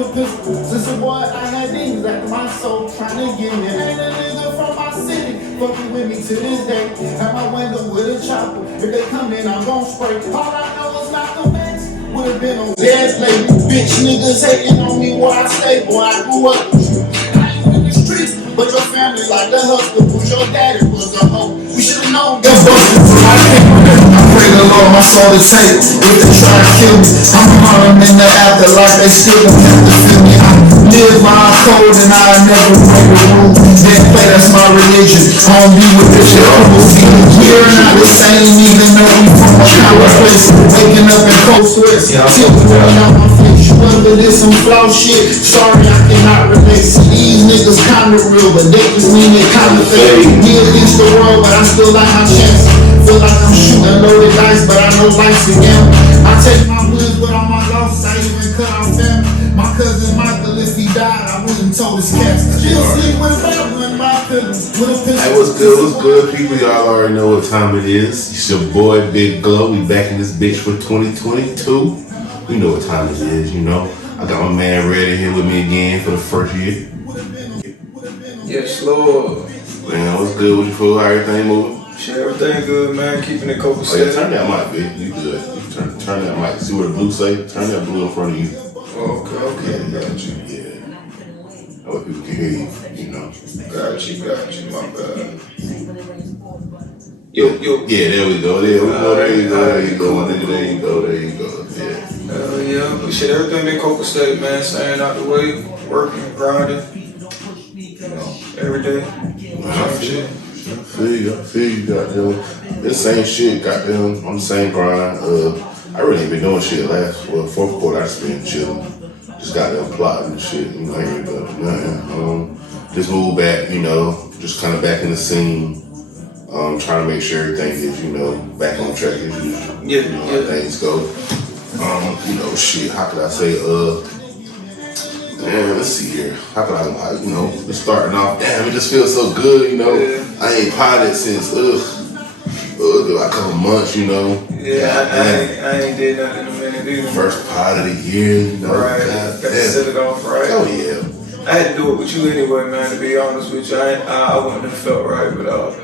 with a pistol. Since a boy, I had demons after my soul, trying to get me. Ain't a nigga from my city, fucking with me to this day. At my window with a chopper. If they come in, I'm gon' spray. All I know is Malcolm X would've been on dead lately. Bitch niggas hating on me where I stay, boy. I grew up with you. I ain't in the streets, but your family like the hustler. Who's your daddy was a hoe. We should've known that busted from my family. I pray the Lord my soul to take. If they try to kill me, I'ma hunt them in the afterlife. They still gon' have to feel me. I live my code and I never break a rule. Then play, that's my religion. I don't be with this shit. We're not the same, even though we from a common place. Waking up in cold sweats, till pouring out my face. You under this some flaw shit. Sorry, I cannot relate. See, these niggas kinda real, but they just mean they kinda fake. Me against the world, but I still like my chance. Feel like I'm shooting loaded dice, but I know life's a game. I take my wins, but on my loss, I even cut off them. My cousin Michael, if he died, I wouldn't told his cats. She'll sleep with a Bible in my feelings. Hey, what's good? What's good, people? Y'all already know what time it is. It's your boy, Big Glow. We back in this bitch for 2022. You know what time it is, you know. I got my man Reddy here with me again for the first year. Yes, Lord. Man, what's good with you, fool? How everything moving? Shit, everything good, man. Keeping it copacetic. Oh, yeah, turn that mic, bitch. You good. You turn that mic. See what the blue say? Turn that blue in front of you. Okay, got you. Yeah. That way people can hear you, you know. Got you, my bad. Yo. Yeah, there we go. There you go, nigga. There you go. Yeah. Yeah, but shit, everything been copacetic, man. Staying out the way, working, grinding. You know, every day. I feel you, goddamn. This same shit, goddamn. I'm the same grind. I really ain't been doing shit fourth quarter. I just been chilling. Just goddamn plotting and shit. You know, I ain't been nothing. Just moved back, you know, just kind of back in the scene. Trying to make sure everything is, you know, back on track as usual. Yeah, you know, how things go. You know, shit, how could I say, man, let's see here. How could I, you know, just starting off, damn, it just feels so good, you know. Yeah. I ain't potted since, like a couple months, you know. Yeah, I ain't did nothing in a minute either. First pot of the year, you know. Right, got to set it off right. Oh, yeah. I had to do it with you anyway, man, to be honest with you. I wouldn't have felt right without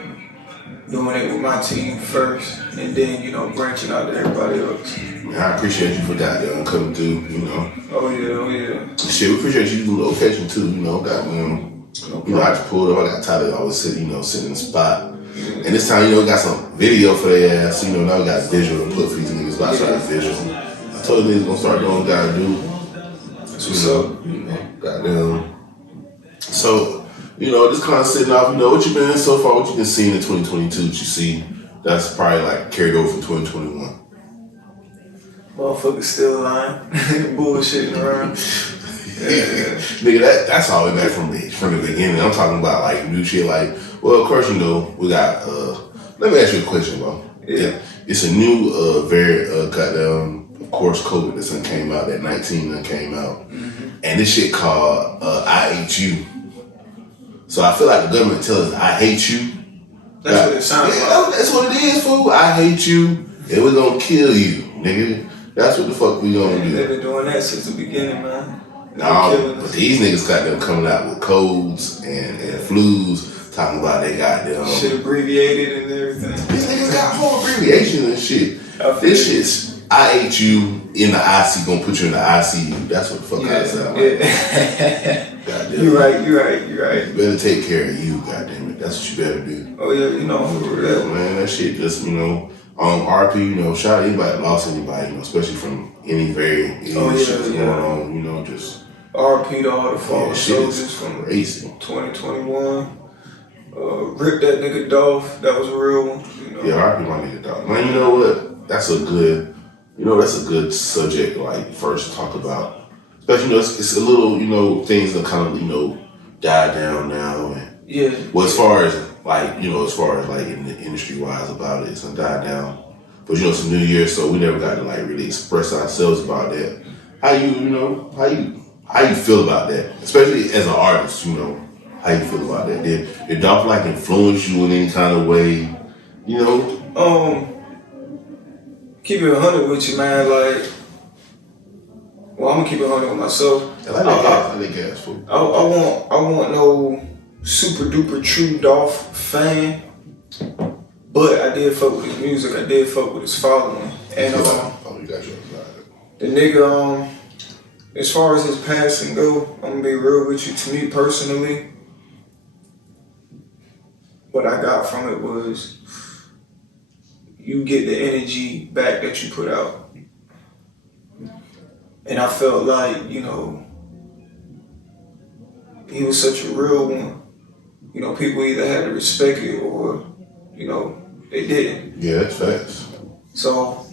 doing it with my team first, and then, you know, branching out to everybody else. Man, I appreciate you for goddamn coming through, you know. Oh yeah. Shit, we appreciate you the location too, you know, goddamn. You know, I just pulled up, I got tired of always sitting in the spot. And this time, you know, we got some video for their ass, you know, now we got visual to put for these niggas, but I started visual. I told the niggas gonna start doing what we gotta do. You know, goddamn. So, you know, just kind of sitting off, you know, what you been so far, what you been seeing in 2022 that you see that's probably like carried over from 2021. Motherfuckers still lying, bullshitting around. Yeah. Nigga, that's all the way back from the beginning. I'm talking about like new shit. Like, well, of course, you know, we got. Let me ask you a question, bro. Yeah. It's a new, very goddamn. Of course, COVID that came out. That 19 that came out, and this shit called "I Hate You." So I feel like the government tells us, "I hate you." That's what it sounds like. That's what it is, fool. I hate you, and we're gonna kill you, nigga. That's what the fuck we gonna do. They've been doing that since the beginning, man. No, but these niggas got them coming out with codes and flus, talking about they got them shit abbreviated and everything. These niggas got whole abbreviations and shit. This shit's I hate you in the IC, gonna put you in the ICU. That's what the fuck I sound like. Goddamn. You're right. You better take care of you, goddamn it. That's what you better do. Oh yeah, you know, for real. Man, that shit just, you know, RP, you know, shout out anybody that lost anybody, you know, especially from any very shit that's going on, you know, just RP to all the fallen soldiers from crazy. 2021. Rip that nigga Dolph, that was a real one. You know? Yeah, RP my nigga Dolph. Man, you know what? That's a good subject, like, first to talk about. Especially, you know, it's a little, you know, things that kind of, you know, die down now. And, yeah. Well, as far as like in the industry wise about it, it's gonna die down. But, you know, it's a new year, so we never got to like really express ourselves about that. How you feel about that? Especially as an artist, you know, how you feel about that? Did Dolph like influence you in any kind of way? You know? Keep it 100 with you, man. Like, Well, I'm gonna keep it 100 with myself. I like gas food. I want no super duper true Dolph fan, but I did fuck with his music. I did fuck with his following, and you got your the nigga, as far as his passing go, I'm gonna be real with you. To me personally, what I got from it was you get the energy back that you put out. And I felt like, you know, he was such a real one. You know, people either had to respect it or, you know, they didn't. Yeah, that's facts. So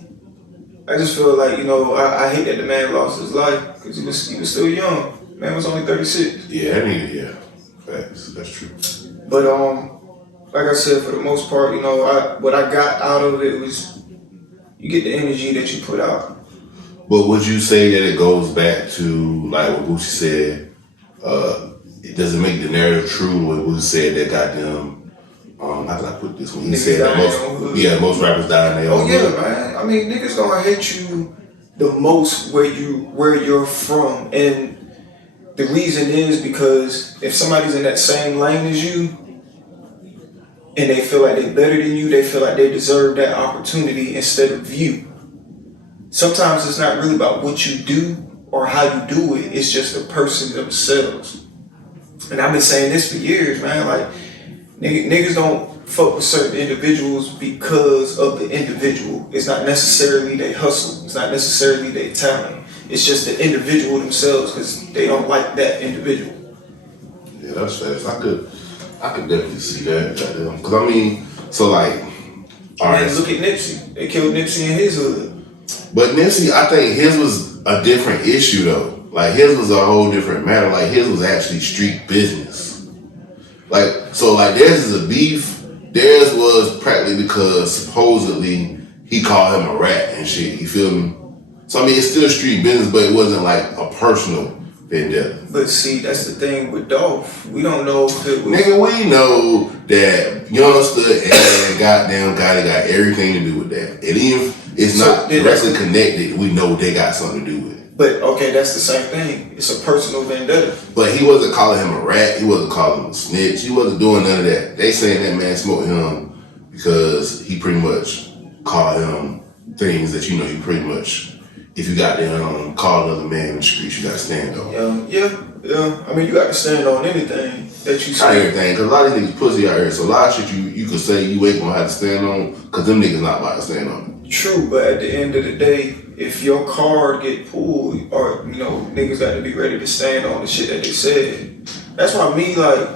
I just feel like, you know, I hate that the man lost his life because he was still young. Man was only 36. Yeah, that nigga, yeah. Facts. That's true. But like I said, for the most part, you know, what I got out of it was you get the energy that you put out. But would you say that it goes back to like what Gucci said? It doesn't make the narrative true. What Gucci said that goddamn. How can I put this one? He said that most rappers die in their own hood. Man. I mean, niggas gonna hate you the most where you're from, and the reason is because if somebody's in that same lane as you, and they feel like they're better than you, they feel like they deserve that opportunity instead of you. Sometimes it's not really about what you do or how you do it, it's just the person themselves. And I've been saying this for years, man, like, niggas don't fuck with certain individuals because of the individual. It's not necessarily their hustle, it's not necessarily their talent. It's just the individual themselves because they don't like that individual. Yeah, that's facts. I could definitely see that. Because I mean, so like, Man, look at Nipsey. They killed Nipsey in his hood. But Nipsey, I think his was a different issue though. Like his was a whole different matter. Like his was actually street business. Like, so like theirs is a beef. Theirs was practically because supposedly he called him a rat and shit. You feel me? So I mean, it's still street business, but it wasn't like a personal vendetta. But see, that's the thing with Dolph. We don't know if it was... Nigga, we know that Youngster and goddamn Gotti got everything to do with that. And even if it's not directly connected, we know they got something to do with it. But okay, that's the same thing. It's a personal vendetta. But he wasn't calling him a rat. He wasn't calling him a snitch. He wasn't doing none of that. They saying that man smoked him because he pretty much called him things that you know you pretty much... If you got to call another man in the streets, you got to stand on. Yeah. I mean, you got to stand on anything that you say. Not everything, because a lot of these niggas pussy out here. So a lot of shit you could say you ain't gonna have to stand on, because them niggas not about to stand on. True, but at the end of the day, if your card get pulled, or you know, niggas got to be ready to stand on the shit that they said. That's why me, like,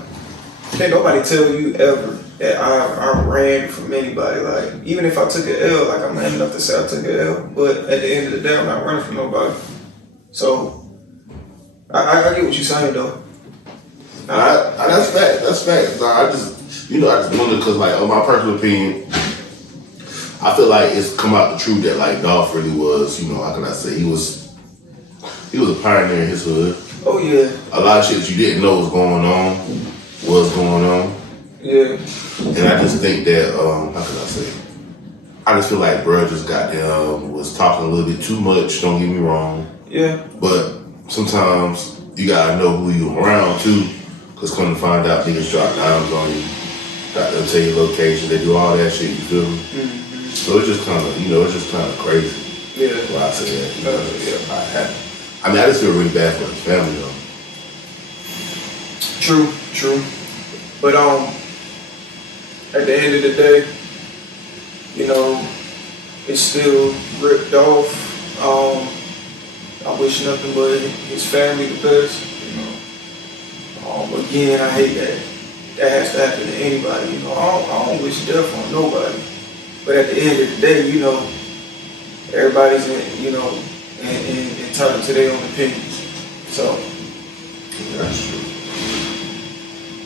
can't nobody tell you ever that I ran from anybody. Like, even if I took an L, like, I'm man enough to say I took an L, but at the end of the day, I'm not running from nobody. So, I get what you're saying, though. That's fact. That's fact. I just wonder, because, like, on my personal opinion, I feel like it's come out the truth that, like, Dolph really was, you know, how can I say, he was a pioneer in his hood. Oh, yeah. A lot of shit that you didn't know was going on. Yeah. And I just think that, how can I say? I just feel like bruh just was talking a little bit too much, don't get me wrong. Yeah. But sometimes you gotta know who you around too, because come to find out niggas drop dimes on you, got them tell you location, they do all that shit, you feel me? Mm-hmm. So it's just kind of crazy. Yeah. Why I say that, you know, I mean, I just feel really bad for his family though. True. But at the end of the day, you know, it's still ripped off. I wish nothing but his family the best. You know, again, I hate that has to happen to anybody. You know, I don't wish death on nobody. But at the end of the day, you know, everybody's entitled to their own opinions. So that's true.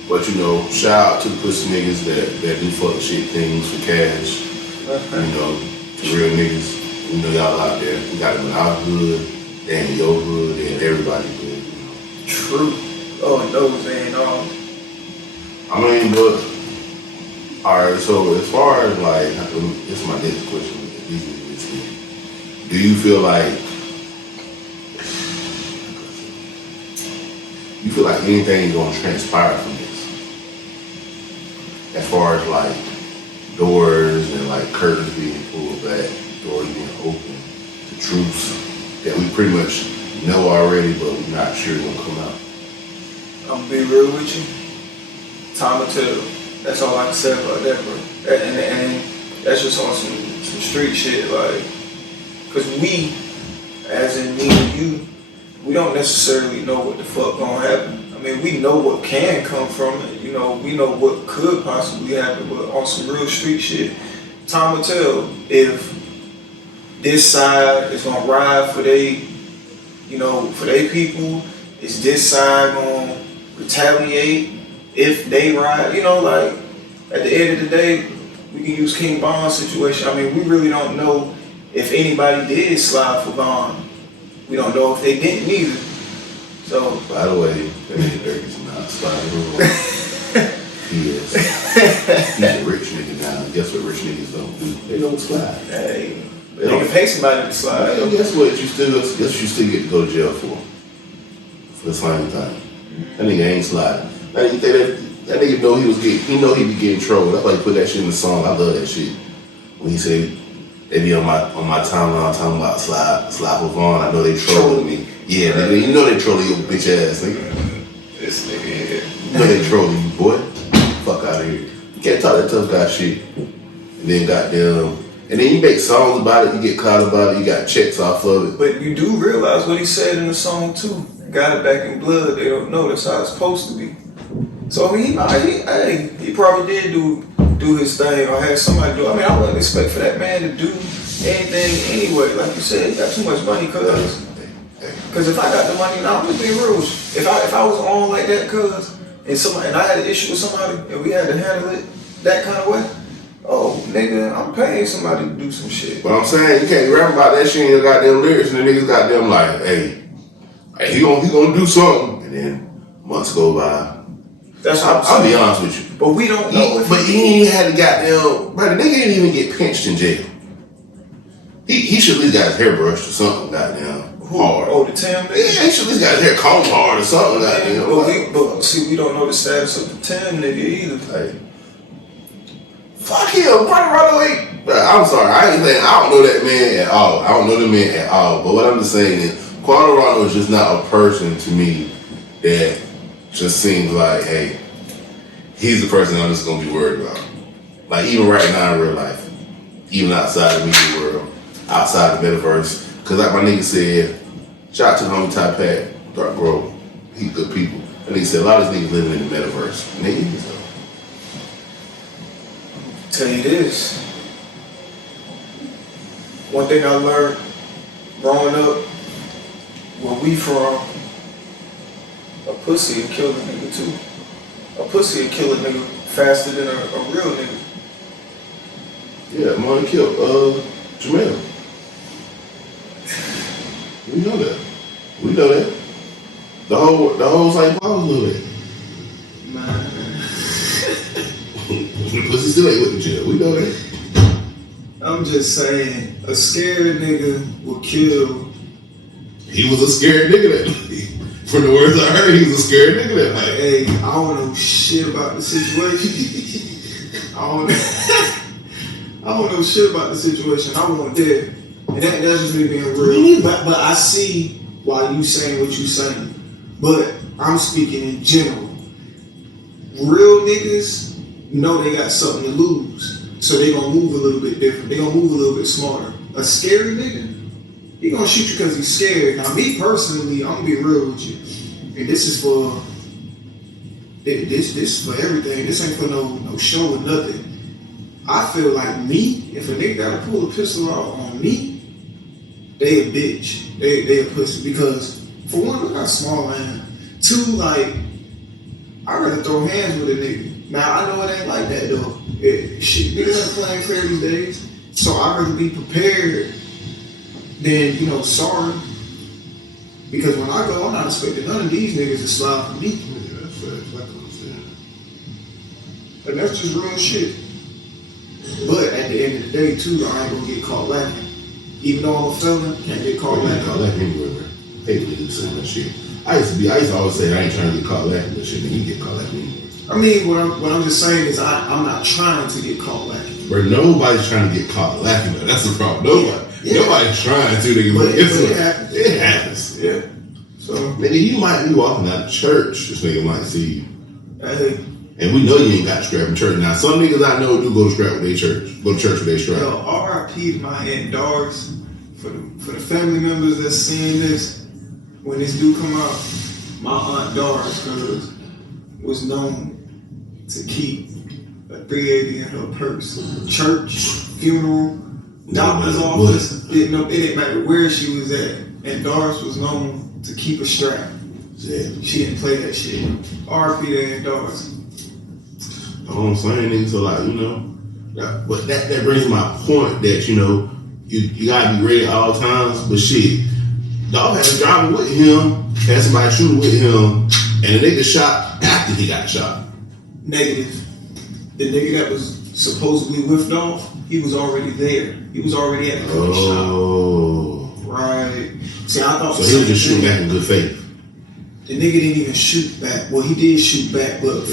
But you know, shout out to the pussy niggas that do fuck shit things for cash. You know, the real niggas. We know y'all out there. We got them in our hood, they in your hood, they in everybody's hood. You know. True. Oh, no, man. I mean, but alright. So as far as like, this is my next question. Do you feel like you feel like anything is gonna transpire from this? As far as like doors and like curtains being pulled back, doors being open, the truths that we pretty much know already, but we're not sure gonna come out. I'm gonna be real with you. Time will tell. That's all I can say about that, bro. And that's just on some street shit, like, cause we, as in me and you, we don't necessarily know what the fuck gonna happen. I mean, we know what can come from it. You know, we know what could possibly happen, but on some real street shit, time will tell if this side is gonna ride for they, you know, for they people. Is this side gonna retaliate if they ride? You know, like, at the end of the day, we can use King Bond's situation. I mean, we really don't know if anybody did slide for Bond. We don't know if they didn't either. So, by the way, that nigga Dirty's not sliding. He is. He's a rich nigga now. Guess what rich niggas don't do? They don't slide. Hey, they can pay somebody to slide. Well, guess what? You still get to go to jail for the same thing. That nigga ain't sliding. That nigga know he be getting trolled. That's why he put that shit in the song. I love that shit. When he said they be on my timeline talking about slide for Vaughn. I know they trolling me. Yeah, nigga, you know they trolling your bitch ass, nigga. This nigga here. You know they trolling you, boy. Fuck out of here. You can't talk that tough guy shit. And then and then you make songs about it, you get caught about it, you got checks off of it. But you do realize what he said in the song too. Got it back in blood, they don't know that's how it's supposed to be. So I mean, he probably did do his thing or had somebody do. I mean, I wouldn't expect for that man to do anything anyway. Like you said, he got too much money, cuz if I got the money now, I'm just being real with you. If I was on like that, cuz, and I had an issue with somebody and we had to handle it that kind of way, oh nigga, I'm paying somebody to do some shit. But I'm saying you can't rap about that shit in your goddamn lyrics and the niggas goddamn like, hey, he gonna do something, and then months go by. That's what I'll be honest with you. But we don't know. But he ain't had the goddamn. Bro, the nigga didn't even get pinched in jail. He should at least got his hair brushed or something, goddamn. Hard. Oh, the Tim nigga? Yeah, he should at least got his hair combed hard or something, goddamn. But see, we don't know the status of the Tim nigga either. Hey. Fuck him, right away. Bro, I'm sorry, I ain't saying I don't know that man at all. I don't know the man at all. But what I'm just saying is, Quadrado is just not a person to me that just seems like, hey, he's the person I'm just gonna be worried about. Like even right now in real life, even outside the media world, outside the metaverse. Cause like my nigga said, shout out to the homie Ty Pat, Dark Grove, he good people. And he said a lot of these niggas living in the metaverse. And they is though. Tell you this. One thing I learned growing up, where we from, a pussy will kill a nigga too. A pussy will kill a nigga faster than a real nigga. Yeah, mine killed Jamel. We know that. We know that. The whole St. Paul's knew that. Man. Pussy still ain't with the jail. We know that. I'm just saying, a scared nigga will kill. He was a scared nigga that night. From the words I heard, he was a scared nigga that night. Hey, I don't know shit about the situation. I don't know shit about the situation. I want that. And that's just me being real. But I see why you saying what you saying. But I'm speaking in general. Real niggas know they got something to lose. So they gonna move a little bit different. They gonna move a little bit smarter. A scary nigga, he gonna shoot you because he's scared. Now me personally, I'm gonna be real with you. And this is for everything. This ain't for no show or nothing. I feel like me, if a nigga gotta pull a pistol out on me, they a bitch. They a pussy. Because for one, look how small I am. Two, like, I'd rather throw hands with a nigga. Now I know it ain't like that though. Shit, niggas ain't playing fair these days. So I'd rather be prepared than, sorry. Because when I go, I'm not expecting none of these niggas to slide for me. Yeah, that's facts. Like I'm saying. And that's just real shit. But at the end of the day, too, I ain't gonna get caught lacking. Even though I'm a felon, can't get caught lacking. Caught lacking anywhere, bro. hate niggas saying that shit. I used to always say I ain't trying to get caught lacking, but shit, you get caught lacking. I mean, what I'm just saying is I'm not trying to get caught lacking. Bro, nobody's trying to get caught lacking though. That's the problem. Nobody's trying to, nigga. But it happens. It happens. Yeah. So nigga, you might be walking out of church, this nigga might see you. Hey. And we know you ain't got scrap in church. Now some niggas I know do go to scrap with their church. Go to church with their scrap. Yo, R.I.P. to my Aunt Doris. For the family members that's seeing this, when this do come out, my Aunt Doris was known to keep a 380 in her purse. Church, funeral, doctor's office. It didn't matter where she was at. And Doris was known to keep a strap. Yeah. She didn't play that shit. R.I.P. to Aunt Doris. You know what I'm saying, nigga? So like, you know, but that brings my point that, you know, you gotta be ready at all times. But shit, dog had a driver with him, had somebody shooting with him, and the nigga shot after he got shot. Negative. The nigga that was supposedly whiffed off, he was already there. He was already at the cookie shop. Right. See, I thought so he was just shooting back in good faith. The nigga didn't even shoot back. Well, he did shoot back, but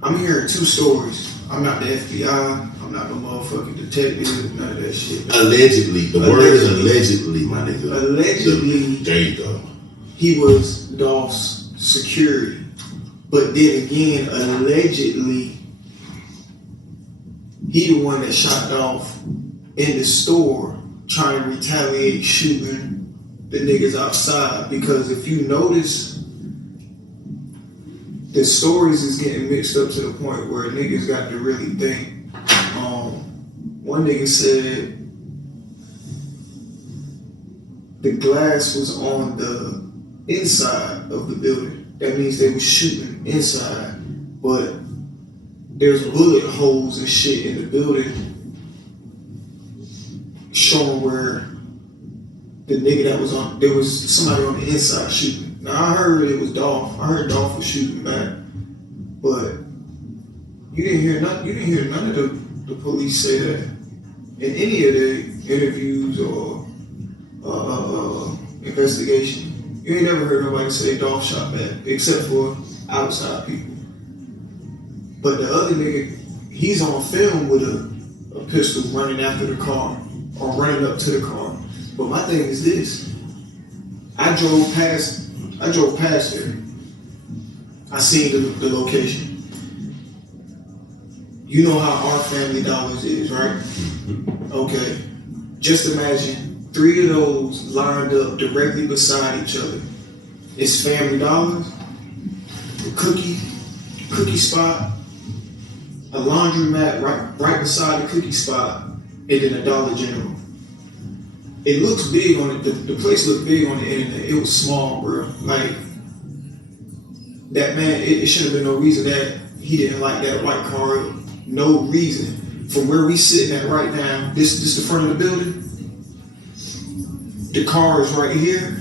I'm hearing two stories. I'm not the FBI. I'm not no motherfucking detective. None of that shit. Allegedly. The word is allegedly, my nigga. Allegedly. There you go. He was Dolph's security. But then again, allegedly, he the one that shot Dolph in the store trying to retaliate, shooting the niggas outside. Because if you notice, the stories is getting mixed up to the point where niggas got to really think. One nigga said the glass was on the inside of the building. That means they were shooting inside. But there's bullet holes and shit in the building showing where the nigga that was on, there was somebody on the inside shooting. Now I heard it was Dolph. I heard Dolph was shooting back, but you didn't hear none of the police say that in any of the interviews or investigation. You ain't never heard nobody say Dolph shot back, except for outside people. But the other nigga, he's on film with a pistol running after the car or running up to the car. But my thing is this: I drove past there. I seen the location. You know how our Family Dollars is, right? Okay. Just imagine 3 of those lined up directly beside each other. It's Family Dollars, the cookie spot, a laundromat right beside the cookie spot, and then a Dollar General. It looks big on it. The place looked big on the internet. It was small, bro. Like, that man, it should have been no reason that he didn't like that white car. No reason. From where we sitting at right now, this the front of the building. The car is right here.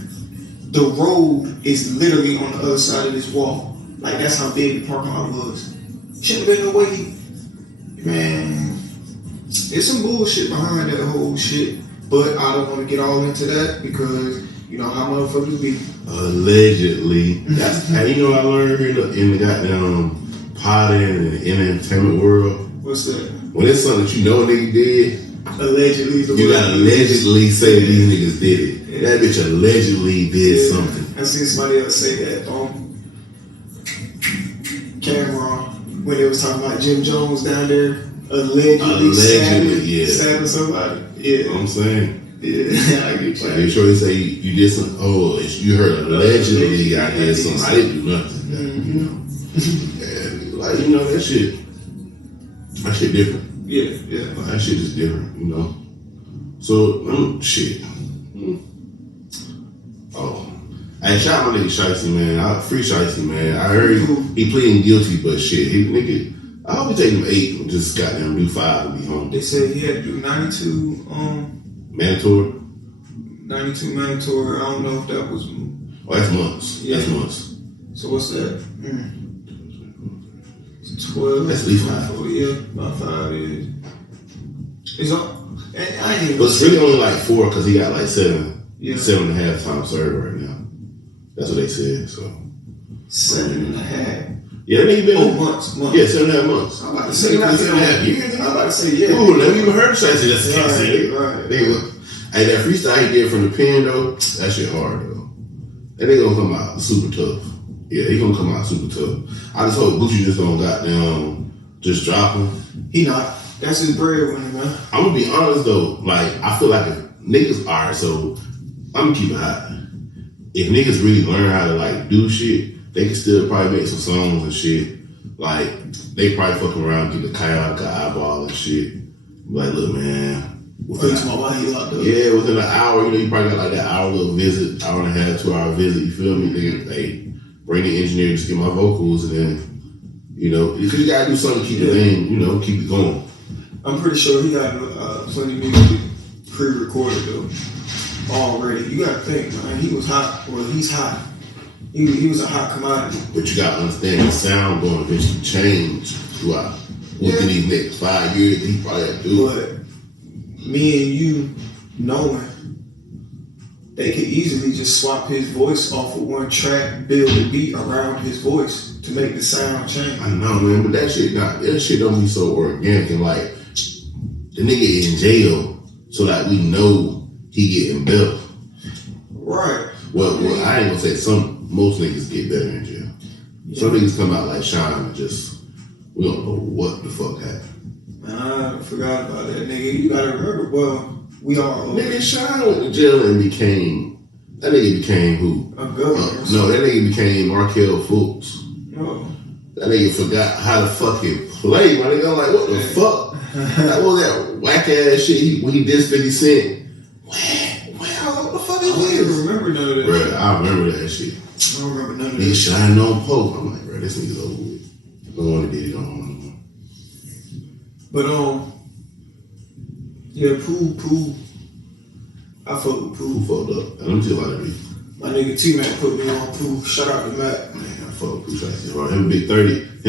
The road is literally on the other side of this wall. Like, that's how big the parking lot was. Shouldn't have been no way. Man, there's some bullshit behind that whole shit. But I don't want to get all into that because you know how motherfuckers be. Allegedly. That's how you know I learned in the goddamn Poddin and the entertainment world. What's that? When it's something that you know a nigga did, allegedly, you gotta allegedly say these niggas did it. Yeah. That bitch allegedly did something. I seen somebody else say that on camera when they was talking about Jim Jones down there allegedly stabbing somebody. Yeah, you know what I'm saying. Yeah, I get you. Like, they sure they say you did some. Oh, you heard allegedly I did something. I didn't do nothing. Mm-hmm. You know, and like you know that shit different. Yeah. Like, that shit is different. You know. So shit. Oh, hey, shout out my nigga Shicey, man. Free Shicey, man. I heard he pleading guilty, but shit, he nigga. I hope he take him 8 and just goddamn do 5 and be home. They said he had to do 92 mandatory. 92 mandatory. I don't know if that was. Oh, that's months. Yeah. That's months. So what's that? 12. That's at least 5. Yeah, about 5 years. It's all. I ain't even. But it's really only like 4 because he got like 7 Yeah. 7.5 times served right now. That's what they said. So 7.5. yeah, that nigga been months. Yeah, 7.5 months. I'm about to say not 7.5 years. I'm about to say yeah. Ooh, never even heard the shit. That's the Right. Hey, that freestyle he did from the pen though, that shit hard though. And they gonna come out super tough. Yeah, he gonna come out super tough. I just hope Gucci just don't goddamn just drop him. He not. That's his breadwinner, man. I'm gonna be honest though, like I feel like if niggas alright, so I'm gonna keep it hot. If niggas really learn how to like do shit, they can still probably make some songs and shit. Like they probably fuck around, get the Kayaka eyeball and shit. Like, look, man. Yeah, within an hour, you probably got like that hour little visit, hour and a half, 2 hour visit. You feel me? Nigga, hey, bring the engineer, just get my vocals, and then, because you gotta do something to keep the thing, keep it going. I'm pretty sure he got plenty of music pre-recorded though already. You gotta think, man. He was hot. Well, he's hot. He was a hot commodity. But you gotta understand the sound going to eventually change throughout within these next 5 years. He probably had to do it. But me and you knowing they could easily just swap his voice off of one track, build a beat around his voice to make the sound change. I know, man, but that shit don't be so organic. And like the nigga in jail, so that we know he getting better. Right. Well, I ain't gonna say most niggas get better in jail. Yeah. Some niggas come out like Shine and just, we don't know what the fuck happened. Man, I forgot about that nigga. You gotta remember, well, we all nigga Shine went to jail and that nigga became who? A governor. No, that nigga became Markel Fultz. No. That nigga forgot how to fucking play, my nigga. I'm like, what the fuck? That was that whack ass shit when he did 50 Cent. What the fuck is this? I don't remember none of that. Bro, I remember that shit. I don't remember none of that. Nigga shining on post. I'm like, bro, this nigga's over with. No one did it on. But yeah, Pooh. I fuck with Pooh. Pooh fucked up. Let me tell you about that. My nigga T-Mac put me on Pooh. Shout out to Mac. Man, I fuck with Pooh. Him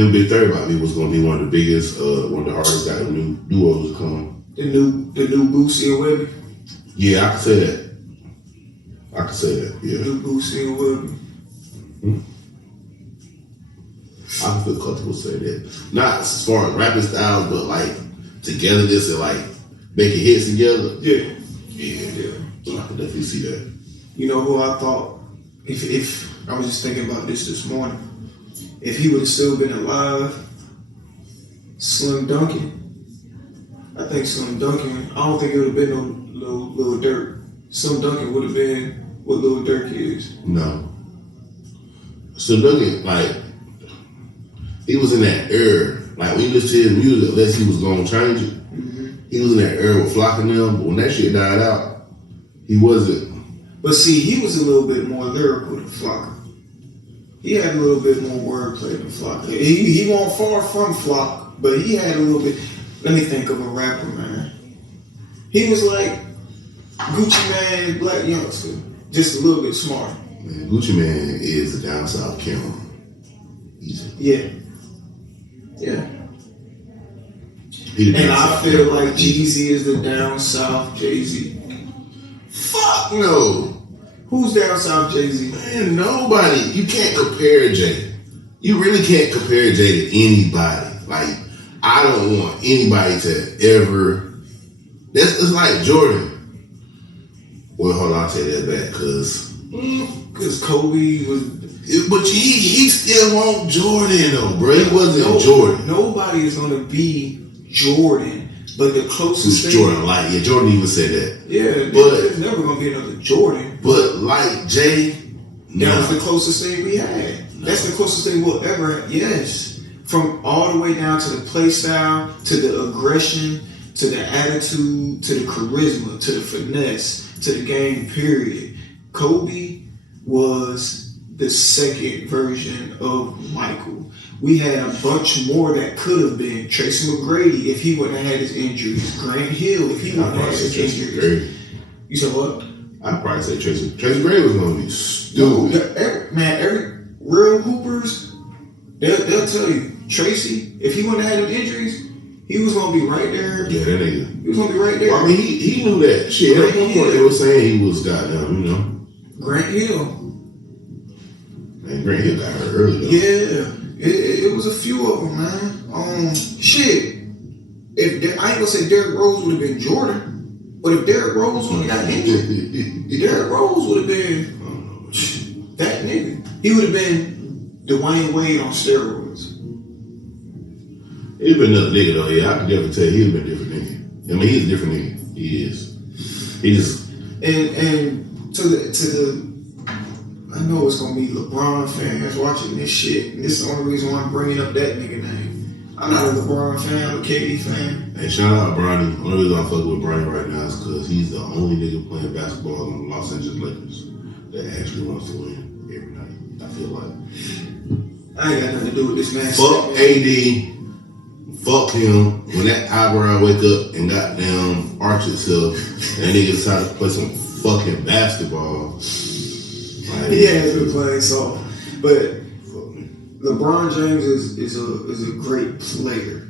and Big 30 about me was gonna be one of the biggest, one of the hardest guys new duos to come. The new Boosie and Webby. Yeah, I can say that. Yeah. The new Boosie and Webby. I can feel comfortable saying that. Not as far as rapping styles, but like togetherness and like making hits together. Yeah. So I can definitely see that. You know who I thought, if I was just thinking about this morning, if he would have still been alive, Slim Duncan. I think Slim Duncan, I don't think it would have been no Lil Durk. Slim Duncan would have been what Lil Durk is. No. Slim Duncan, like, he was in that era. Like, when you listen to his music, unless he was going to change it, he was in that era with Flock and them, but when that shit died out, he wasn't. But see, he was a little bit more lyrical than Flock. He had a little bit more wordplay than Flock. He wasn't far from Flock, but he had a little bit. Let me think of a rapper, man. He was like Gucci Mane, Black Youngster, just a little bit smarter. Man, Gucci Mane is the down south Cameron. Easy. Yeah. And I feel like Jeezy is the down south Jay-Z. Fuck no. Who's down south Jay-Z? Man, nobody. You can't compare Jay. You really can't compare Jay to anybody. Like, I don't want anybody to ever. It's like Jordan. Well, hold on, I'll take that back, Because Kobe was. But he still want Jordan though, bro. He wasn't Jordan. Nobody is gonna be Jordan, but the closest thing. Jordan, like Jordan even said that. Yeah, but there's never gonna be another Jordan. But like Jay, that was the closest thing we had. No. That's the closest thing we'll ever have. Yes, from all the way down to the play style, to the aggression, to the attitude, to the charisma, to the finesse, to the game. Period. Kobe was the second version of Michael. We had a bunch more that could have been. Tracy McGrady, if he wouldn't have had his injuries. Grant Hill, if he wouldn't have had his injuries. You said what? I'd probably say Tracy McGrady was going to be stupid. Every real hoopers, they'll tell you, Tracy, if he wouldn't have had them injuries, He was gonna be right there. Yeah, that nigga. He was gonna be right there. Well, I mean, he knew that. Shit, at one point they were saying he was goddamn, you know. Grant Hill. Man, Grant Hill got hurt early though. Yeah. It was a few of them, man. Shit. I ain't gonna say Derrick Rose would have been Jordan, but if Derrick Rose would have got injured, Derrick Rose would have been that nigga. He would have been Dwayne Wade on steroids. He'd been another nigga though. Yeah, I can definitely tell he'd been a different nigga. I mean, he's a different nigga. He is. He just and to the. I know it's gonna be LeBron fans watching this shit, and this is the only reason why I'm bringing up that nigga name. I'm not a LeBron fan, I'm a KD fan. Hey, shout out Bronny. The only reason I fuck with Bronny right now is because he's the only nigga playing basketball on the Los Angeles Lakers that actually wants to win every night. I feel like. I ain't got nothing to do with this man. Fuck AD. Fuck him. When that eyebrow wake up and goddamn arch itself, and nigga decided to play some fucking basketball. He has been playing soft, but LeBron James is a great player.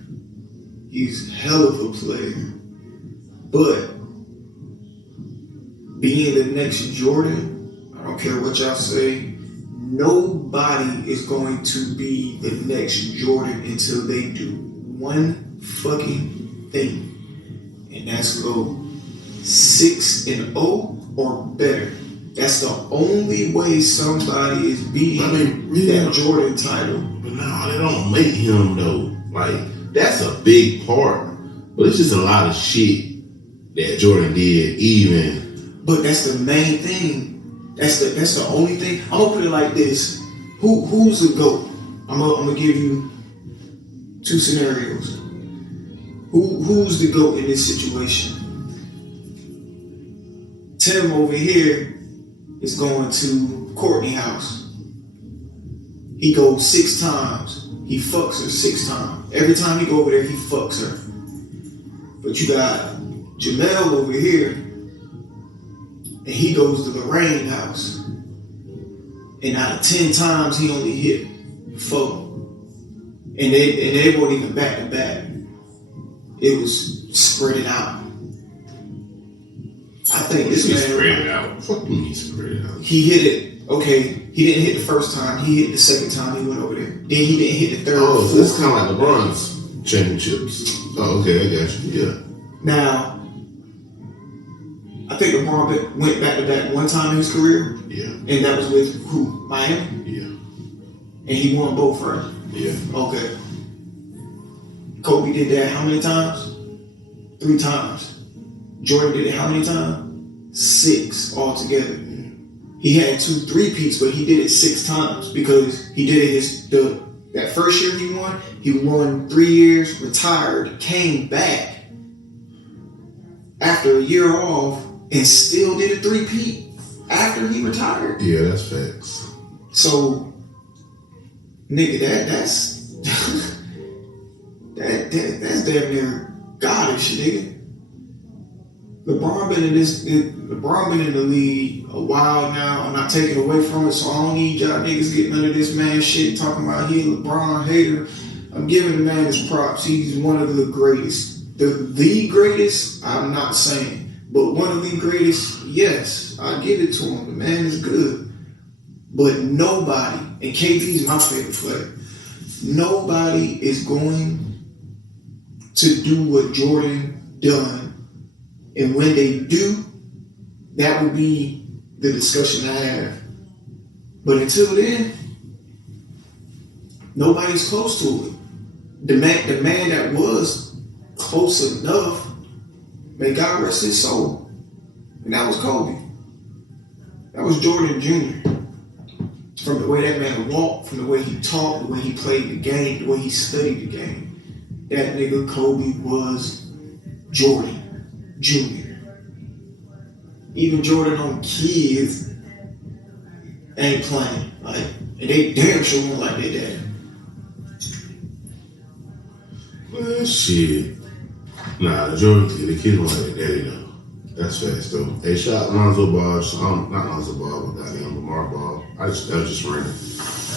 He's hell of a player, but being the next Jordan, I don't care what y'all say, nobody is going to be the next Jordan until they do one fucking thing, and that's go 6-0 or better. That's the only way somebody is beating that Jordan title. But no, they don't make him though. Like, that's a big part. But it's just a lot of shit that Jordan did even. But that's the main thing. That's the only thing. I'm gonna put it like this. Who's the GOAT? I'm gonna give you two scenarios. Who's the GOAT in this situation? Tim over here is going to Courtney house. He goes 6 times. He fucks her 6 times. Every time he go over there, he fucks her. But you got Jamel over here, and he goes to Lorraine house. And out of 10 times, he only hit 4. And they weren't even back to back. It was spread out. I think this man spread it out. Fuck me, spread it out. He hit it. Okay, he didn't hit the first time. He hit the second time he went over there. Then he didn't hit the third. Oh, so it's kind of like LeBron's championships. Oh, okay, I got you. Yeah. Now, I think LeBron went back to back one time in his career. Yeah. And that was with who? Miami. Yeah. And he won both, right? Yeah. Okay. Kobe did that how many times? 3 times. Jordan did it how many times? 6 altogether. He had 2 3-peats, but he did it 6 times because he did it that first year he won 3 years, retired, came back after a year off and still did a 3-peat after he retired. Yeah, that's facts. So, nigga, that's that's damn near goddish, nigga. LeBron been in the league a while now. I'm not taking away from it, so I don't need y'all niggas getting under this man shit talking about he a LeBron hater. I'm giving the man his props. He's one of the greatest. The greatest, I'm not saying. But one of the greatest, yes, I give it to him. The man is good. But nobody, and KD's my favorite player, nobody is going to do what Jordan done. And when they do, that will be the discussion I have. But until then, nobody's close to it. The man that was close enough, may God rest his soul. And that was Kobe. That was Jordan Jr. From the way that man walked, from the way he talked, the way he played the game, the way he studied the game. That nigga Kobe was Jordan Jr. Even Jordan on kids ain't playing. Like, and they damn sure won't like their dad. Well, shit. Nah, the kids won't like their daddy though. That's fast though. Hey, shot Lonzo Ball. Not Lonzo Ball, but goddamn Lamar Ball. That was just random.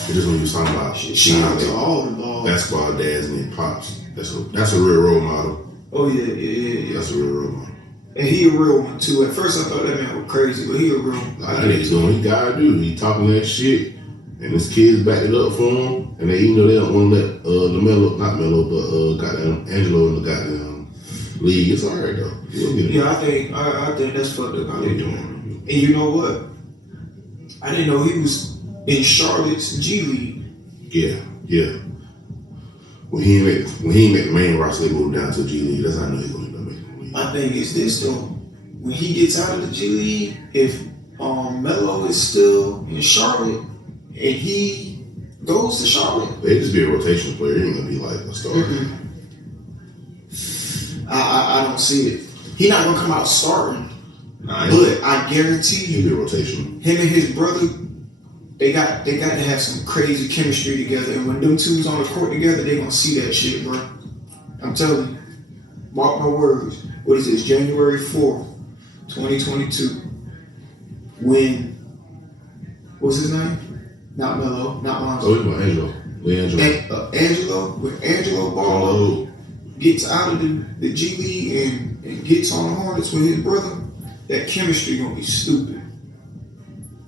It's just when you was talking about Shout out to all the balls. basketball dads and their pops. That's a real role model. Oh yeah. That's a real role model. And he a real one too. At first I thought that man was crazy, but he a real one. That nigga's doing what he gotta do. He talking that shit, and his kids back it up for him. And they, you know, they don't want to let not Melo, but goddamn Angelo in the goddamn league. It's alright though. Yeah, I think that's fucked up how they doing. And you know what? I didn't know he was in Charlotte's G League. Yeah. When he ain't make the main roster, they moved down to G League. That's how I know he's gonna make the league. My thing is this though. When he gets out of the G League, if Melo is still in Charlotte and he goes to Charlotte, They just be a rotation player. He ain't gonna be like a starter. Mm-hmm. I don't see it. He not gonna come out starting. But I guarantee He'll be you, a rotation. him and his brother, they got to have some crazy chemistry together. And when them two's on the court together, they gonna see that shit, bro. I'm telling you. Mark my words. What is this? January 4th, 2022. When, what's his name? Not Melo, not Lonzo. Oh, he's about Angelo. Angelo. When Angelo Ball gets out of the G League and gets on the Hornets with his brother, that chemistry gonna be stupid.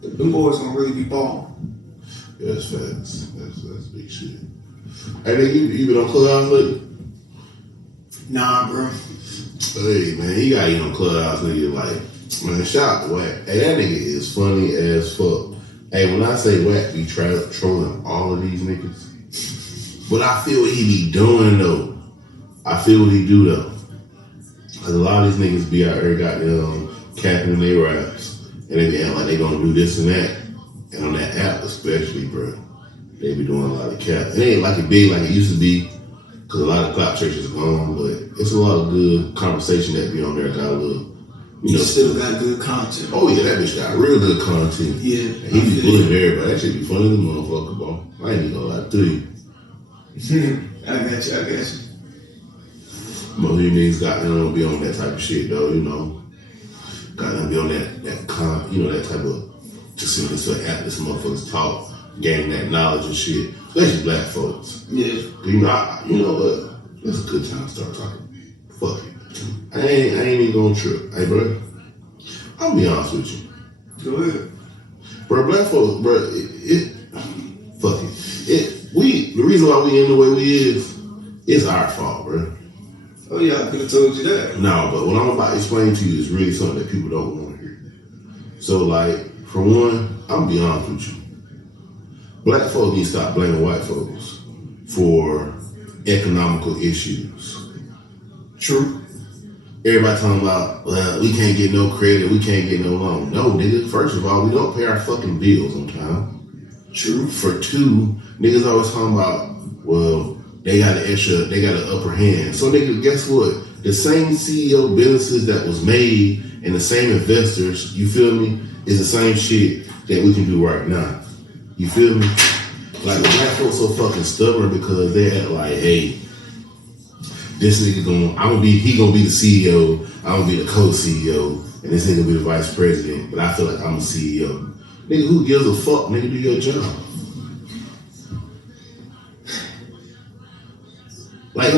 Them boys gonna really be balling. Yeah, that's facts. That's big shit. Hey, nigga, you been on Clubhouse lately? Nah, bro. Hey, man, you gotta get on Clubhouse, nigga. Like, man, shout out to Wack. Hey, that nigga is funny as fuck. Hey, when I say Wack be trolling all of these niggas, but I feel what he be doing, though. I feel what he do, though. Because a lot of these niggas be out there goddamn capping in their raps, and they be acting like they gonna do this and that. And on that app especially, bro, they be doing a lot of cap. It ain't like it big like it used to be, because a lot of clout churches gone, but it's a lot of good conversation that be on there. Got a little, you know. Still got good content. Oh yeah, that bitch got real good content. Yeah. And he be bullying everybody. That shit be funny as a motherfucker, bro. I ain't even gonna lie to you. I got you. Most of you niggas got them be on that type of shit though, you know. Got them be on that type of just simply so app this motherfuckers talk, gaining that knowledge and shit. Especially black folks. Yeah. You know what? It's a good time to start talking. Fuck it. I ain't even gonna trip. Hey bro, I'll be honest with you. Go ahead. Bro, black folks, bro, the reason why we in the way we is our fault, bro. Oh yeah, I could have told you that. No, but what I'm about to explain to you is really something that people don't want to hear. So, like, for one, I'm gonna be honest with you. Black folks need to stop blaming white folks for economical issues. True. Everybody talking about, well, we can't get no credit, we can't get no loan. No, nigga, first of all, we don't pay our fucking bills on time. True. For two, niggas always talking about, well, they got an upper hand. So nigga, guess what? The same CEO businesses that was made and the same investors, you feel me, is the same shit that we can do right now. You feel me? Like black folks so fucking stubborn because they act like, hey, this nigga he gonna be the CEO, I'm gonna be the co-CEO, and this nigga be the vice president, but I feel like I'm the CEO. Nigga, who gives a fuck? Nigga, do your job. Like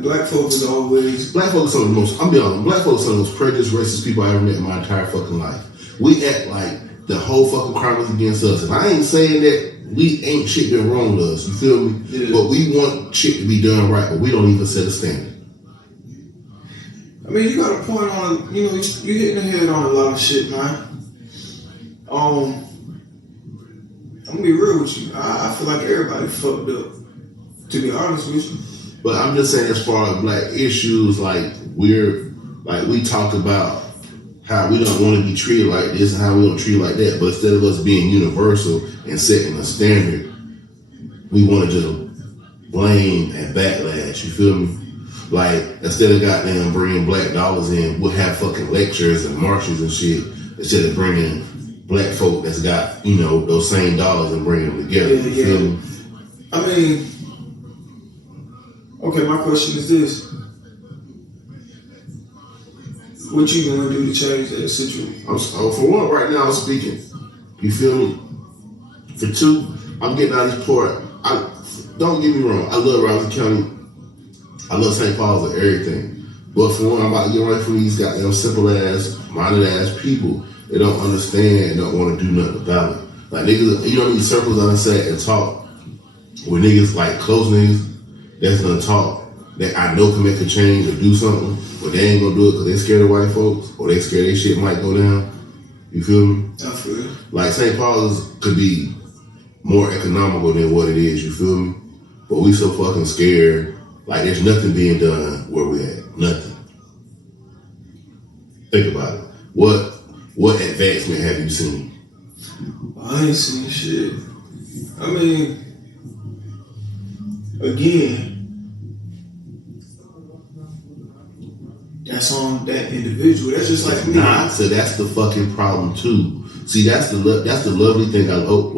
black folks is always black folks are the most. I'm be honest. Black folks are the most prejudiced, racist people I ever met in my entire fucking life. We act like the whole fucking crime is against us, and I ain't saying that we ain't shit been wrong to us. You feel me? Yeah. But we want shit to be done right, but we don't even set a standard. I mean, you got a point on. You know, you hitting the head on a lot of shit, man. I'm gonna be real with you. I feel like everybody fucked up. To be honest with you. But I'm just saying, as far as black issues, like we talked about how we don't want to be treated like this and how we don't treat like that. But instead of us being universal and setting a standard, we want to just blame and backlash. You feel me? Like instead of goddamn bringing black dollars in, we'll have fucking lectures and marches and shit instead of bringing black folk that's got those same dollars and bringing them together. You feel me? I mean. Okay, my question is this. What you gonna do to change that situation? For one, right now I'm speaking. You feel me? For two, I'm getting out of this port. Don't get me wrong. I love Rousey County. I love St. Paul's and everything. But for one, I'm about to get away from these goddamn simple ass, minded ass people that don't understand and don't want to do nothing about it. Like niggas, you know these circles I done sat and talk with niggas like close niggas that's gonna talk that I know can make a change or do something, but they ain't gonna do it because they scared of white folks or they scared their shit might go down. You feel me? I feel it. Like St. Paul's could be more economical than what it is, you feel me? But we so fucking scared. Like there's nothing being done where we at. Nothing. Think about it. What advancement have you seen? I ain't seen shit. I mean, again, that's on that individual. That's just like me. Nah, so that's the fucking problem too. See, that's the lovely thing I love.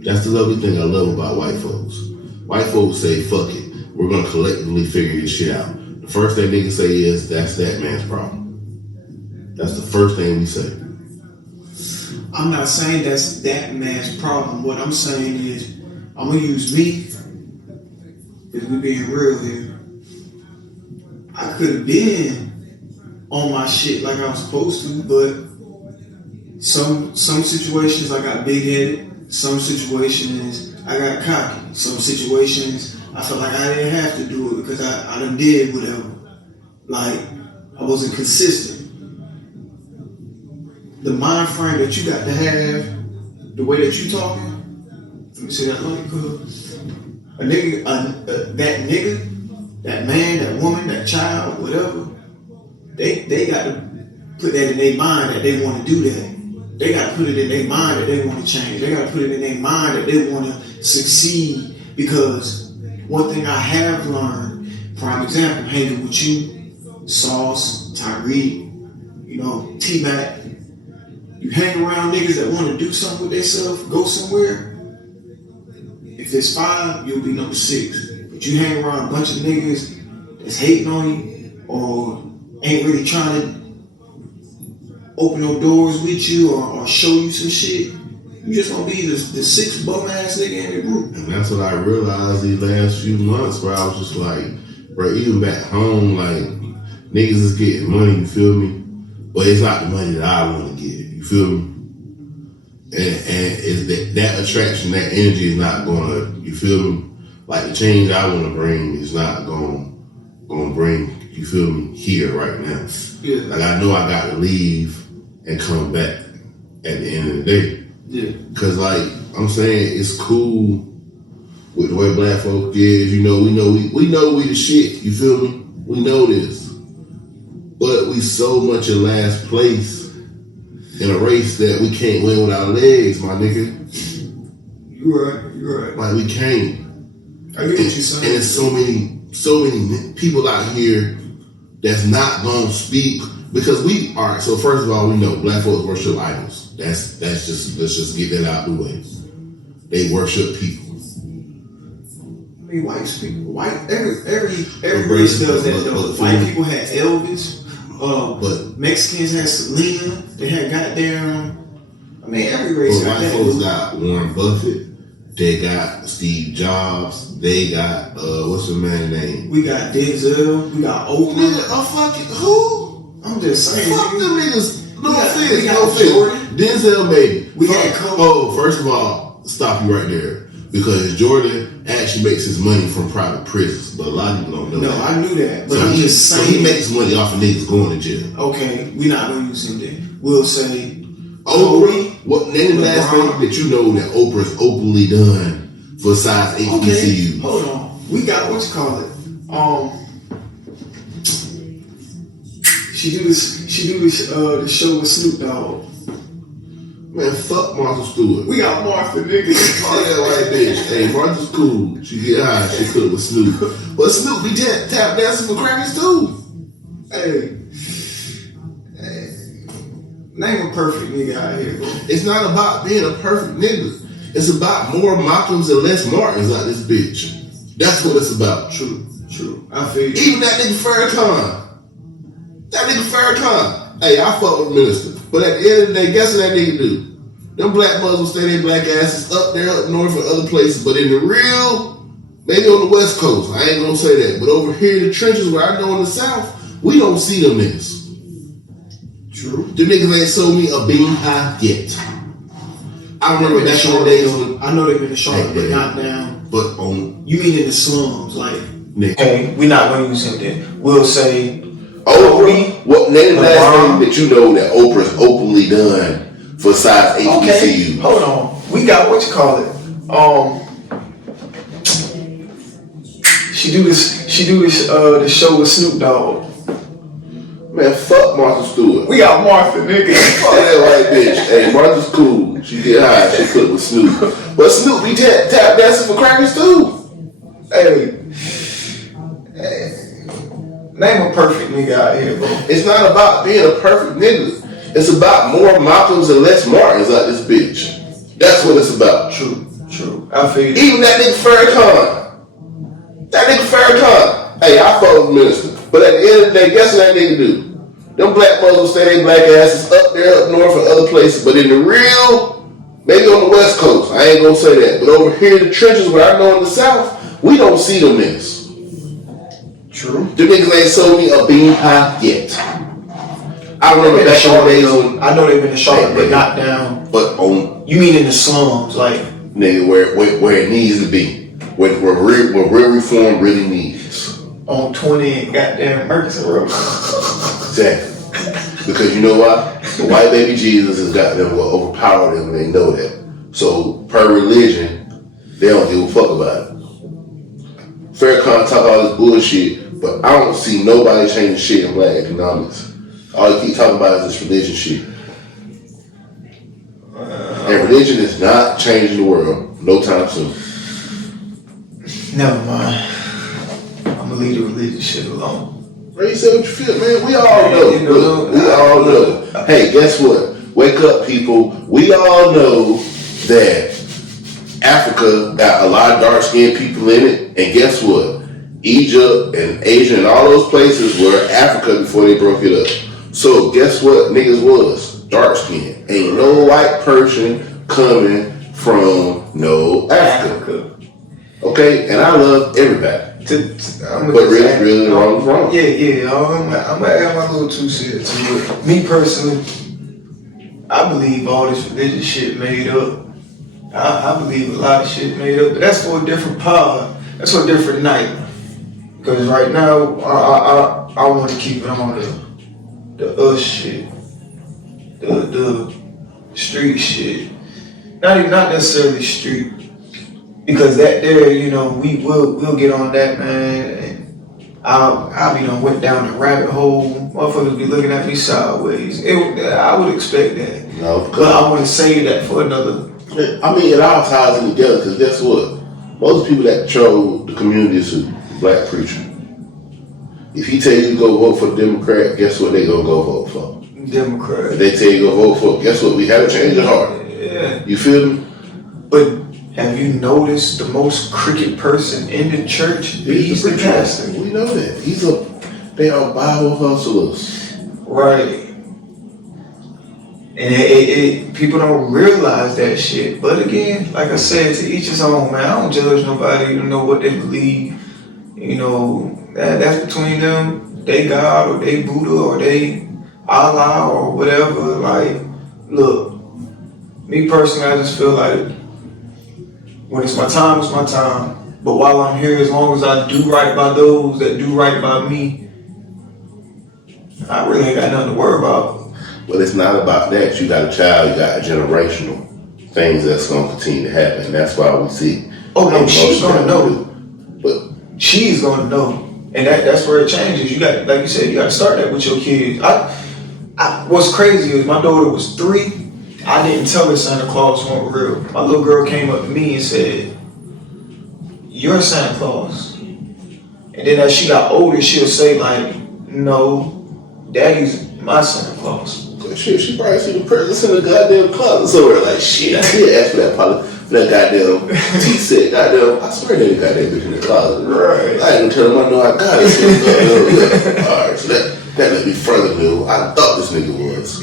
That's the lovely thing I love about white folks. White folks say, "Fuck it, we're gonna collectively figure this shit out." The first thing niggas say is, "That's that man's problem." That's the first thing we say. I'm not saying that's that man's problem. What I'm saying is, I'm gonna use me, because we being real here. I could have been on my shit like I was supposed to, but some situations I got big headed. Some situations I got cocky. Some situations I felt like I didn't have to do it because I done did whatever. Like I wasn't consistent. The mind frame that you got to have, the way that you talking, let me say that like a nigga, that nigga, that man, that woman, that child, whatever, they got to put that in their mind that they want to do that. They got to put it in their mind that they want to change. They got to put it in their mind that they want to succeed. Because one thing I have learned, prime example, hanging with you, Sauce, Tyreek, T-Mac, you hang around niggas that want to do something with themselves, go somewhere. If there's 5, you'll be number 6. But you hang around a bunch of niggas that's hating on you or ain't really trying to open no doors with you or show you some shit, you just gonna be the 6th bum ass nigga in the group. And that's what I realized these last few months, where I was just like, bro, even back home, like niggas is getting money, you feel me? But it's not the money that I want to get, you feel me? And it's that attraction, that energy is not gonna, you feel me? Like the change I want to bring is not gonna bring, you feel me, here right now. Yeah. Like I know I got to leave and come back at the end of the day. Yeah. Cause like I'm saying, it's cool with the way black folk is. We know we the shit. You feel me? We know this, but we so much in last place in a race that we can't win with our legs, my nigga. You're right. Like we can't. I get what you're saying. And there's so many people out here that's not gonna speak. Because we are, so first of all, we know black folks worship idols. That's just, let's just get that out of the way. They worship people. I mean, every race does that though. White people had Elvis, but Mexicans had Selena, they had goddamn, I mean, every race got that. White folks got Warren Buffett, they got Steve Jobs, they got, what's the man's name? We got Denzel, we got Oprah. Nigga, fucking who? I'm just saying. Fuck them niggas. No offense. Jordan. Denzel made. We had Kobe. Oh, first of all, stop you right there. Because Jordan actually makes his money from private prisons. But a lot of people don't know that. No, I knew that. But so I'm just saying. So he makes money off of niggas going to jail. Okay, we're not going to use him then. We'll say Oprah. What name the last thing that you know that Oprah's openly done for size HBCUs? Okay, hold on. We got what you call it. She do the show with Snoop Dogg. Man, fuck Martha Stewart. We got Martha, nigga. Oh, that white bitch. Hey, Martha's cool. She get high. She cook with Snoop. But Snoop be tap dancing for crackers too. Hey. Name a perfect nigga out here, bro. It's not about being a perfect nigga. It's about more Malcolms and less Martins out this bitch. That's what it's about. True. I feel you. Even that nigga Farrakhan. Hey, I fuck with the minister. But at the end of the day, guess what that nigga do? Them black mothers will stay their black asses up there, up north, or other places. But in the real, maybe on the West Coast, I ain't gonna say that. But over here in the trenches where I know in the South, we don't see them niggas. True. Them niggas ain't sold me a bean pie yet. I remember back in the days when I know they've been in Charlotte, but not down. But on You mean in the slums, like. nigga. Okay, we're not gonna use him then. We'll say Oprah. What name the last thing that you know that Oprah's openly done for size HBCU? Okay, hold on. We got what you call it. She do this. The show with Snoop Dogg. Man, fuck Martha Stewart. We got Martha, nigga. Fuck that white bitch. Hey, Martha's cool. She get high. She put with Snoop. But Snoop be tap dancing for crackers too. Hey, name a perfect nigga out here, bro. It's not about being a perfect nigga. It's about more Malcolms and less Martins out this bitch. That's what it's about. True. I feel you. Even that nigga Farrakhan. Hey, I fuck with minister. But at the end of the day, guess what that nigga do? Them black mothers will stay their black asses up there, up north, or other places. But in the real, maybe on the West Coast, I ain't gonna say that. But over here in the trenches where I know in the South, we don't see them niggas. True. Them niggas ain't sold me a bean pie yet. I remember back in the days when I know they've been in Charlotte, but not down. But on You mean in the slums, like nigga, where it needs to be, where real reform really needs. on 20 and goddamn Mercury Road. Exactly. Because you know why? The white baby Jesus has got them will overpower them and they know that. So per religion, they don't give a fuck about it. Farrakhan talk all this bullshit, but I don't see nobody changing shit in black economics. All he keep talking about is this religion shit. And religion is not changing the world no time soon. Never mind. I'm gonna leave the religious shit alone. Bro, you say what you feel, man. We all know. Look, we all know. Hey, guess what? Wake up, people. We all know that Africa got a lot of dark-skinned people in it. And guess what? Egypt and Asia and all those places were Africa before they broke it up. So guess what niggas was? Dark-skinned. Ain't no white person coming from no Africa. Okay? And I love everybody. But really wrong is wrong. Yeah. I'm gonna add my little 2 cents to it. Me personally, I believe all this religious shit made up. I believe a lot of shit made up, but that's for a different pod. That's for a different night. Because right now, I want to keep it on the us shit, the street shit. Not necessarily street. Because that there, we'll get on that, man, and I'll be done went down the rabbit hole. Motherfuckers be looking at me sideways. I would expect that. No, but I want to save that for another. I mean, it all ties in together, because guess what? Most people that control the community is a black preacher. If he tell you to go vote for the Democrat, guess what they gonna go vote for? Democrat. If they tell you to go vote for, guess what? We have a change of heart. Yeah. You feel me? But have you noticed the most crooked person in the church? He's the pastor. We know that. They are Bible hustlers. Right. And people don't realize that shit. But again, like I said, to each his own, man. I don't judge nobody. You don't know what they believe. That's between them. They God or they Buddha or they Allah or whatever. Like, look, me personally, I just feel like when it's my time, it's my time. But while I'm here, as long as I do right by those that do right by me, I really ain't got nothing to worry about. But it's not about that. You got a child, you got generational things that's going to continue to happen. And that's why we see. Oh no, she's gonna know. But she's gonna know, and that's where it changes. You got, like you said, you got to start that with your kids. What's crazy is my daughter was 3. I didn't tell her Santa Claus wasn't real. My little girl came up to me and said, "You're Santa Claus." And then as she got older, she'll say like, "No, Daddy's my Santa Claus." Shit, she probably see the presents in the goddamn closet somewhere. Like, shit, I did ask for that goddamn T-set. Goddamn, I swear they got that bitch in the closet. Right. I ain't gonna tell them I know I got it. So, alright, so that let me further know I thought this nigga was.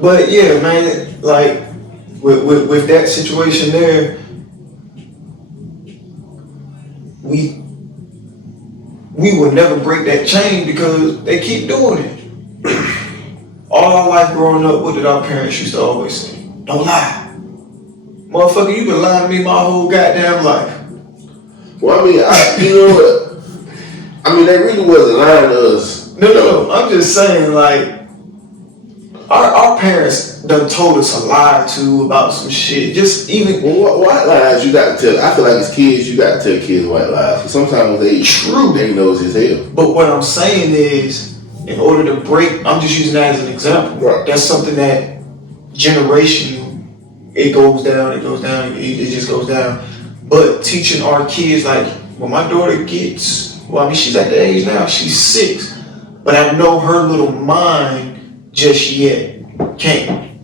But yeah, man, like, with that situation there, we will never break that chain because they keep doing it. All our life growing up, what did our parents used to always say? Don't lie. Motherfucker, you been lying to me my whole goddamn life. Well, I mean, you know what? I mean, they really wasn't lying to us. No. I'm just saying, like, our parents done told us a lie or two about some shit. Just even. Well, white lies you got to tell. I feel like as kids, you got to tell kids white lies. But sometimes they knows as hell. But what I'm saying is, in order to break, I'm just using that as an example. Right. That's something that generational, it goes down, it just goes down. But teaching our kids, like, when my daughter gets, well, I mean, she's at the age now, she's 6, but I know her little mind just yet can't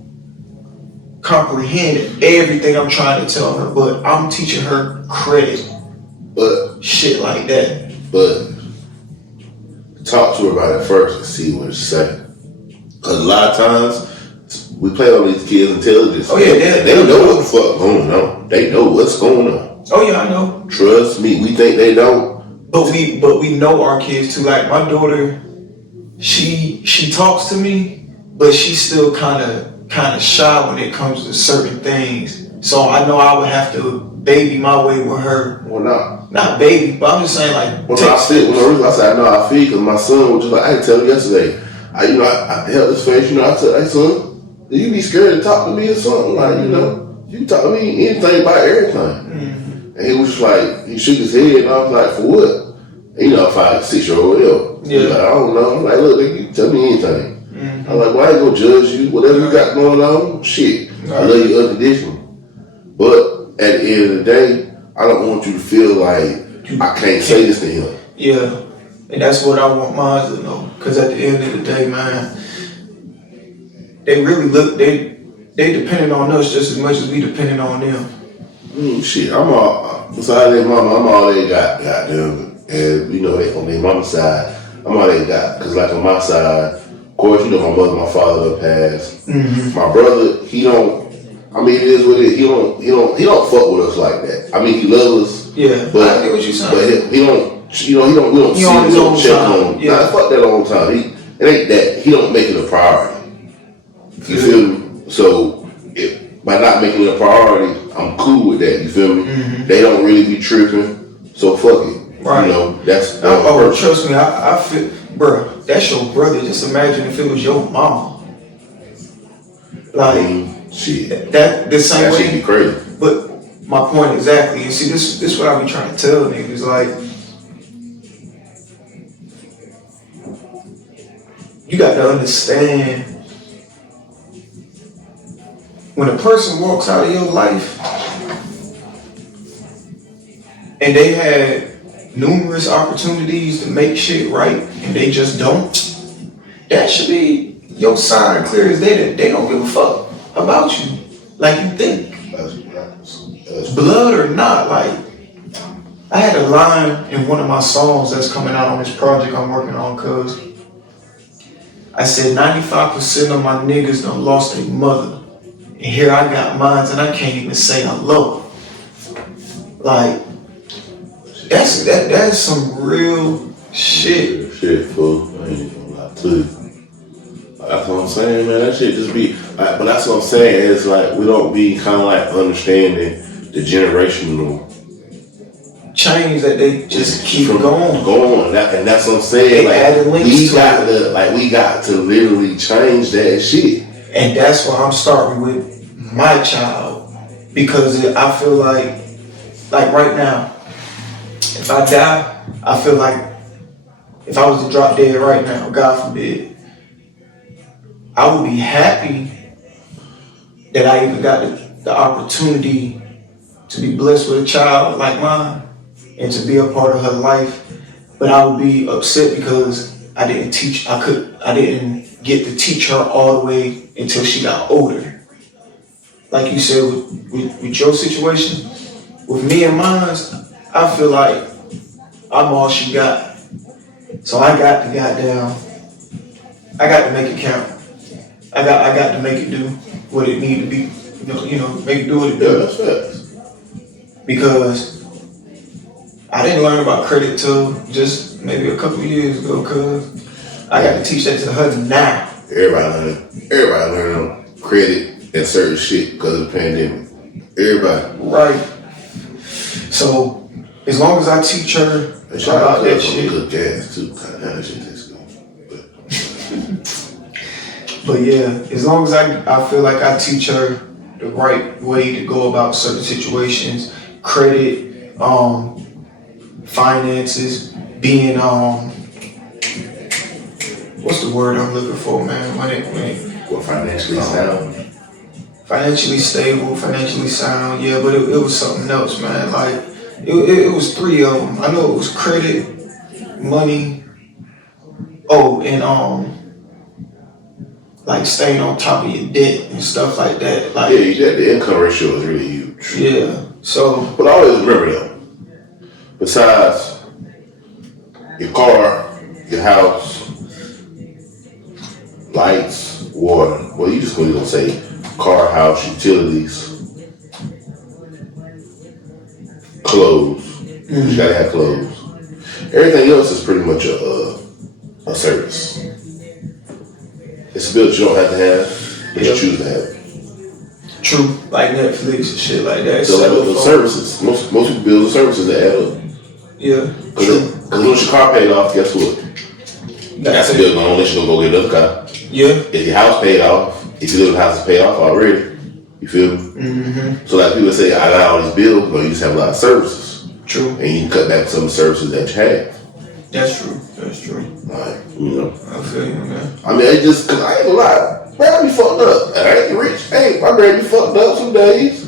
comprehend everything I'm trying to tell her, but I'm teaching her credit. But shit like that. But talk to her about it first and see what it's saying. Because a lot of times we play on these kids' intelligence. Oh yeah, they know what the fuck going on. They know what's going on. Oh yeah, I know. Trust me, we think they don't. But we know our kids too. Like my daughter, she talks to me, but she's still kind of shy when it comes to certain things. So I know I would have to baby my way with her. Well, not baby, but I'm just saying like. When I said I know I feel because my son was just like I tell him yesterday. I held his face. I said, "Hey son, do you be scared to talk to me or something? Like you can talk to me anything about everything." Mm-hmm. And he was just like he shook his head, and I was like, "For what?" And, 5-6-year-old. Yeah. Like, I don't know. I'm like, look, you tell me anything. Mm-hmm. I'm like, well, I ain't gonna judge you. Whatever you got going on, shit. I love you unconditionally. But at the end of the day, I don't want you to feel like I can't say this to him. Yeah. And that's what I want mine to know. Because at the end of the day, man, they really they depending on us just as much as we depending on them. Shit, I'm all, besides their mama, I'm all they got them. And, they on their mama's side, I'm all they got. Because, like, on my side, of course, my mother, my father done passed. Mm-hmm. My brother, he don't, it is what it is. He don't fuck with us like that. He loves us. Yeah, but I get what you're saying. But he don't, we don't see him, we don't check on him. Yeah. Nah, fuck that all the time. It ain't that. He don't make it a priority. You feel me? So, by not making it a priority, I'm cool with that. You feel me? Mm-hmm. They don't really be tripping. So, fuck it. Right. That's trust me, I feel, bro, that's your brother. Just imagine if it was your mom. Like, shit. That the same way. That should be crazy. But my point exactly. You see, this is what I be trying to tell niggas. Like, you got to understand when a person walks out of your life and they had numerous opportunities to make shit right and they just don't, that should be your sign clear as day that they don't give a fuck about you like you think. Blood or not, like I had a line in one of my songs that's coming out on this project I'm working on, cause I said 95% of my niggas done lost their mother, and here I got mines and I can't even say hello. Like that's some real shit. Shit, fool. I ain't gonna lie to you. That's what I'm saying, man. That shit just be. But that's what I'm saying. It's like we don't be kind of like understanding the generational change that they just keep going. And that's what I'm saying. We got to literally change that shit. And that's why I'm starting with my child, because I feel like right now, if I die, I feel like if I was to drop dead right now, God forbid, I would be happy that I even got the opportunity to be blessed with a child like mine and to be a part of her life. But I would be upset because I didn't get to teach her all the way until she got older. Like you said with your situation, with me and mine, I feel like I'm all she got. So I got to make it count. I got to make it do what it need to be maybe do it Yeah, again. that's facts. Because I didn't learn about credit till just maybe a couple years ago, cause I got to teach that to her now. Everybody learning credit and certain shit because of the pandemic. Everybody. Right. So as long as I teach her about that shit. Good gas too. That shit tastes good. But yeah, as long as I feel like I teach her the right way to go about certain situations, credit, finances, being what's the word I'm looking for, man? Financially sound. Financially stable, financially sound, yeah, but it was something else, man. Like it was 3 of them. I know it was credit, money, and like staying on top of your debt and stuff like that. Like The income ratio is really huge. Yeah. So but always remember though, besides your car, your house, lights, water, well you just gonna say car, house, utilities, clothes. You gotta have clothes. Everything else is pretty much a service. It's a bill that you don't have to have, but you choose to have it. True, like Netflix and shit like that. So like with services, most people bills and services that add up. Yeah. Because once your car paid off, guess what? That's a bill going unless you're gonna go get another car. Yeah. If your house paid off, if you live in a house that's paid off already, you feel me? Mm-hmm. So like people say, I got all these bills, but you just have a lot of services. True. And you can cut back some of the services that you have. That's true. Like, I feel you, man. I mean, cause I ain't gonna lie, man, I be fucked up. And I ain't rich. Hey, my brain be fucked up some days.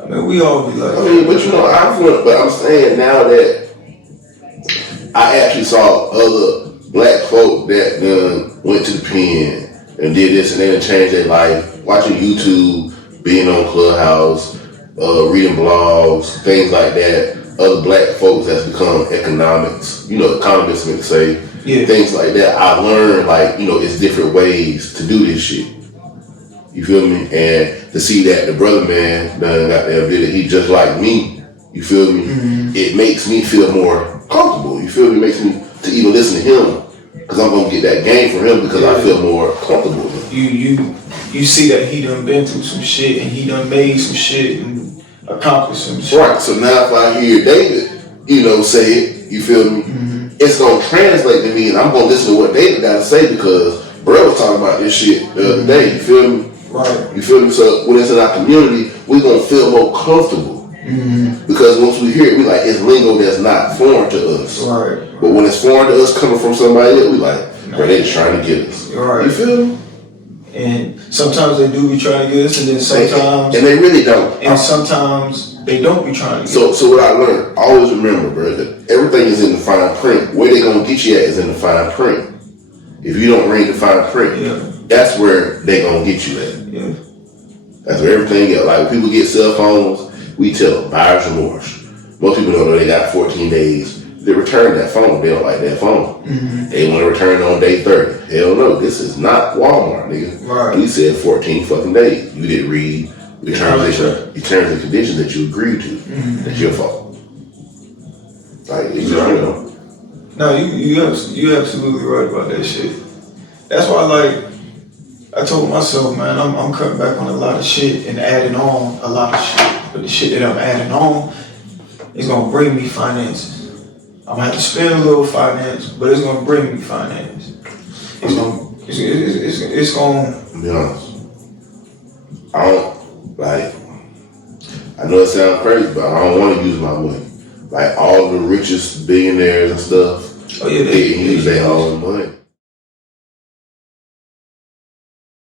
I mean, we all be like, but I'm saying now that I actually saw other black folk that went to the pen and did this and then changed their life, watching YouTube, being on Clubhouse, reading blogs, things like that. Other black folks that's become economists would say, things like that. I learned it's different ways to do this shit. You feel me? And to see that the brother man done got that video, he just like me. You feel me? Mm-hmm. It makes me feel more comfortable. You feel me? It makes me to even listen to him because I'm gonna get that game from him because I feel more comfortable. You see that he done been through some shit and he done made some shit and accomplished some shit. Right. So now if I hear David, say it, you feel me? Mm-hmm. It's gonna translate to me, and I'm gonna listen to what David got to say because bro was talking about this shit the other day. You feel me? Right. You feel me? So when it's in our community, we gonna feel more comfortable. Mm-hmm. Because once we hear it, we like it's lingo that's not foreign to us. Right. But when it's foreign to us coming from somebody else, we like, bro, they just trying to get us. Right. You feel me? And sometimes they do be trying to get us, and then sometimes and they really don't. And sometimes they don't be trying to get us. So what I learned, always remember, bro, that everything is in the fine print. Where they gonna get you at is in the fine print. If you don't read the fine print, that's where they gonna get you at. Yeah. That's where everything else. Like when people get cell phones, we tell them buyer's remorse. Most people don't know they got 14 days to return that phone. They don't like that phone. Mm-hmm. They want to return it on day 30. Hell no, this is not Walmart, nigga. Right. We said 14 fucking days. You didn't read the terms and conditions that you agreed to. Mm-hmm. That's your fault. Like, No, you absolutely right about that shit. That's why, I told myself, man, I'm cutting back on a lot of shit and adding on a lot of shit. But the shit that I'm adding on is gonna bring me finances. I'm gonna have to spend a little finance, but it's gonna bring me finance. It's gonna be honest. I know it sounds crazy, but I don't want to use my money. Like all the richest billionaires and stuff, they use their own money.